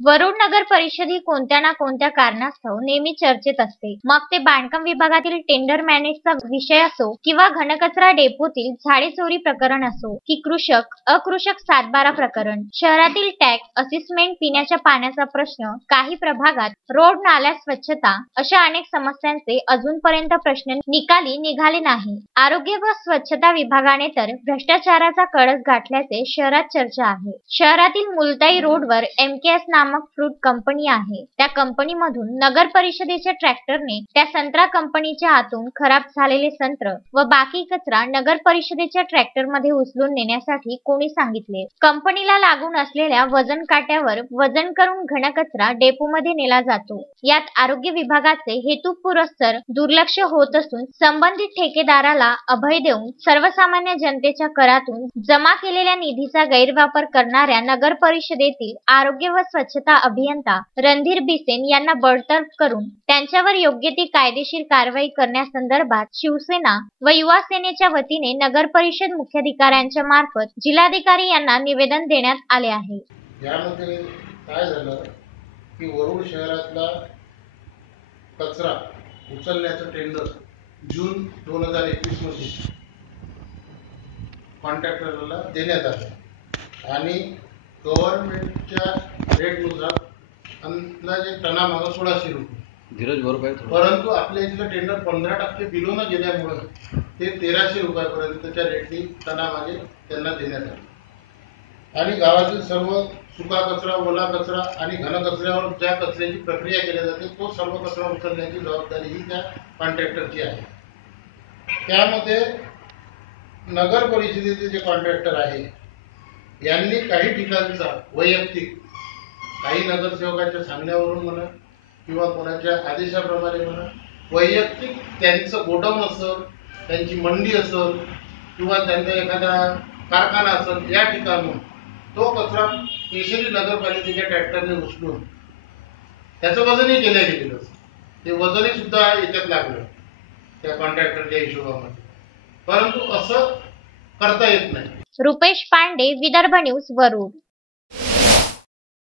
वरुड नगर परिषद ही कोणत्या ना कोणत्या कारणास्तव नेहमी चर्चेत असते. मग ते बांधकाम विभागातील टेंडर मॅनेजचा विषय असो किंवा घनकचरा डेपोतील झाडे चोरी प्रकरण असो की अकृषक सातबारा प्रकरण. शहरातील टॅक्स असेसमेंट, पिण्याच्या पाण्याचा प्रश्न, काही प्रभागात रोड नाल्या स्वच्छता अशा अनेक समस्यांचे अजूनपर्यंत प्रश्न निकाली निघाले नाही. आरोग्य व स्वच्छता विभागाने तर भ्रष्टाचाराचा कळस गाठल्याचे शहरात चर्चा आहे. शहरातील मुलताई रोडवर MKS नामक फ्रूट कंपनी आहे. त्या कंपनीमधून नगर परिषदेच्या ट्रॅक्टरने त्या संत्रा कंपनीच्या आतून खराब झालेले संत्र व बाकी कचरा नगर परिषदेच्या ट्रॅक्टरमध्ये उचलून नेण्यासाठी कोणी सांगितले. कंपनीला लागून असलेल्या वजन काट्यावर वजन करून घनकचरा डेपोमध्ये नेला जातो. यात आरोग्य विभागाचे हेतुपुरस्सर दुर्लक्ष होत असून संबंधित ठेकेदाराला अभय देऊन सर्वसामान्य जनतेच्या करातून जमा केलेल्या निधीचा गैरवापर करणाऱ्या नगर परिषदेतील आरोग्य व स्वच्छता अभियंता रणधीर बिसेन यांना बडतर्फ करून त्यांच्यावर योग्य ती कायदेशीर कारवाई करण्यासंदर्भात शिवसेना व युवा सेनेच्या वतीने नगर परिषद मुख्याधिकाऱ्यांच्या मार्फत जिल्हाधिकारी यांना निवेदन देण्यात आले आहे. यामध्ये काय झालं की वरुड शहरातला कचरा उचलण्याचं टेंडर जून 2021 मध्ये कॉन्ट्रॅक्टरला देण्यात आलं आणि गव्हर्नमेंटच्या रेटनुसार अंदाजे टनामागे 1600 रुपये, परंतु आपल्या इथलं टेंडर 15% बिलो न गेल्यामुळे ते 1300 रुपयापर्यंतच्या रेटनी टनामागे त्यांना देण्यात आले. आणि गावातील सर्व सुका कचरा, ओला कचरा आणि घन कचऱ्यावर ज्या कचऱ्याची प्रक्रिया केली जाते तो सर्व कचरा उचलण्याची जबाबदारी ही त्या कॉन्ट्रॅक्टरची आहे. त्यामध्ये नगर परिषदेचे जे कॉन्ट्रॅक्टर आहे यांनी काही ठिकाणचा वैयक्तिक काही नगरसेवकांच्या सांगण्यावरून म्हणा किंवा कोणाच्या आदेशाप्रमाणे म्हणा वैयक्तिक त्यांचं गोडाऊन असेल, त्यांची मंडी असेल किंवा त्यांचा एखादा कारखाना असेल या ठिकाणून तो कचरा स्पेशली नगरपालिकेच्या ट्रॅक्टरने उचलून त्याचं वजनही केलं गेलेलं. ते वजनही सुद्धा याच्यात लागलं त्या कॉन्ट्रॅक्टरच्या हिशोबामध्ये, परंतु असं करता येत नाही. रुपेश पांडे, विदर्भ न्यूज, वरुड.